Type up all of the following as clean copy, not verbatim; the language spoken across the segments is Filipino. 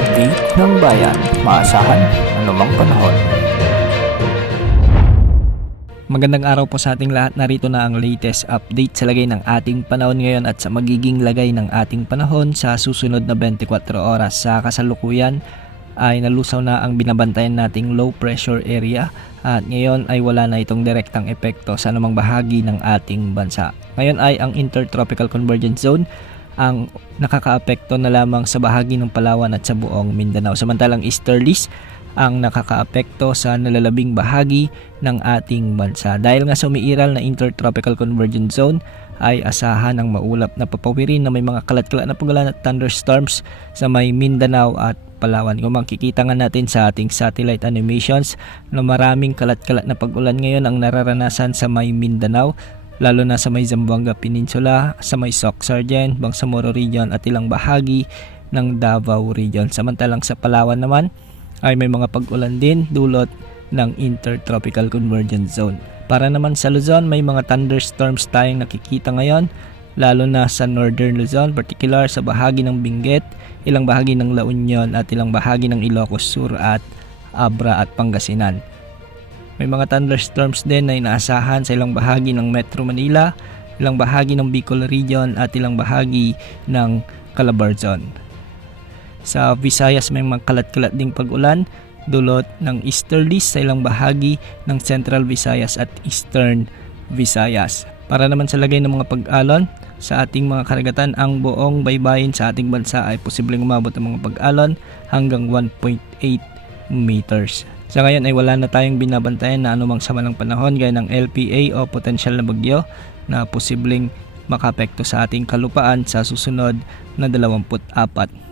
update ng bayan, maasahan anumang panahon. Magandang araw po sa ating lahat. Narito na ang latest update sa lagay ng ating panahon ngayon at sa magiging lagay ng ating panahon sa susunod na 24 oras. Sa kasalukuyan ay nalusaw na ang binabantayan nating low pressure area at ngayon ay wala na itong direktang epekto sa anumang bahagi ng ating bansa. Ngayon ay ang Intertropical Convergence Zone ang nakakaapekto na lamang sa bahagi ng Palawan at sa buong Mindanao. Samantalang easterlies ang nakakaapekto sa nalalabing bahagi ng ating bansa. Dahil nga sa umiiral na Intertropical Convergence Zone ay asahan ng maulap na papawirin na may mga kalat-kalat na pagulan at thunderstorms sa may Mindanao at Palawan. Kung makikita nga natin sa ating satellite animations na maraming kalat-kalat na pag-ulan ngayon ang nararanasan sa may Mindanao, lalo na sa may Zamboanga Peninsula, sa may Soc-Sargent, Bangsamoro Region at ilang bahagi ng Davao Region. Samantalang sa Palawan naman ay may mga pag-ulan din dulot ng Intertropical Convergence Zone. Para naman sa Luzon, may mga thunderstorms tayong nakikita ngayon, lalo na sa Northern Luzon, particular sa bahagi ng Benguet, ilang bahagi ng La Union at ilang bahagi ng Ilocos Sur at Abra at Pangasinan. May mga thunderstorms din na inaasahan sa ilang bahagi ng Metro Manila, ilang bahagi ng Bicol Region at ilang bahagi ng Calabarzon. Sa Visayas may mga kalat-kalat ding pag-ulan dulot ng easterlies sa ilang bahagi ng Central Visayas at Eastern Visayas. Para naman sa lagay ng mga pag-alon sa ating mga karagatan, ang buong baybayin sa ating bansa ay posibleng umabot ng mga pag-alon hanggang 1.8 meters. Sa ngayon ay wala na tayong binabantayan na anumang sama ng panahon gaya ng LPA o potensyal na bagyo na posibleng makaapekto sa ating kalupaan sa susunod na 24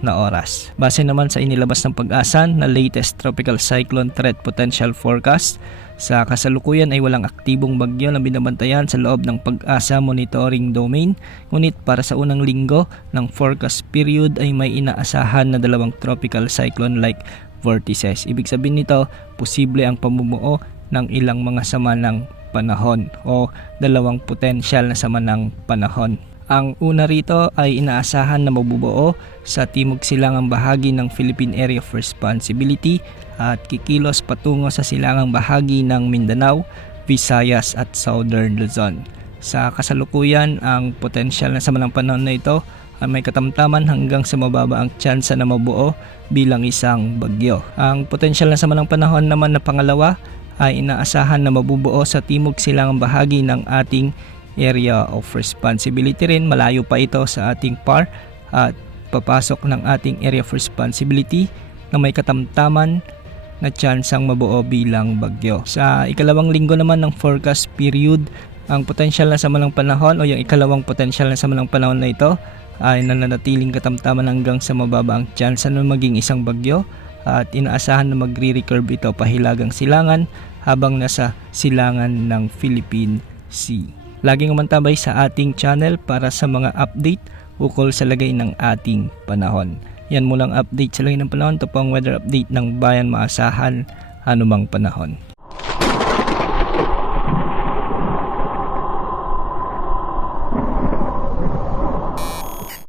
na oras. Base naman sa inilabas ng Pag-asa na latest Tropical Cyclone Threat Potential Forecast, sa kasalukuyan ay walang aktibong bagyo na binabantayan sa loob ng Pag-asa Monitoring Domain. Ngunit para sa unang linggo ng forecast period ay may inaasahan na dalawang tropical cyclone-like vortices. Ibig sabihin nito, posible ang pamumuo ng ilang mga sama ng panahon o dalawang potensyal na sama ng panahon. Ang una rito ay inaasahan na mabubuo sa timog silangang bahagi ng Philippine Area of Responsibility at kikilos patungo sa silangang bahagi ng Mindanao, Visayas at Southern Luzon. Sa kasalukuyan, ang potensyal na sama ng panahon na ito ay may katamtaman hanggang sa mababa ang tsansa na mabuo bilang isang bagyo. Ang potensyal na sama ng panahon naman na pangalawa ay inaasahan na mabubuo sa timog silangang bahagi ng ating area of responsibility rin. Malayo pa ito sa ating PAR at papasok ng ating area of responsibility na may katamtaman na tsansang mabuo bilang bagyo. Sa ikalawang linggo naman ng forecast period, ang potensyal na sama ng panahon o yung ikalawang potensyal na sama ng panahon na ito ay nananatiling katamtaman hanggang sa mababa ang tsansa na maging isang bagyo at inaasahan na magre-recurve ito pahilagang silangan habang nasa silangan ng Philippine Sea. Laging umantabay sa ating channel para sa mga update ukol sa lagay ng ating panahon. Yan mulang update sa lagay ng panahon. Ito po ang weather update ng bayan, maasahan anumang panahon.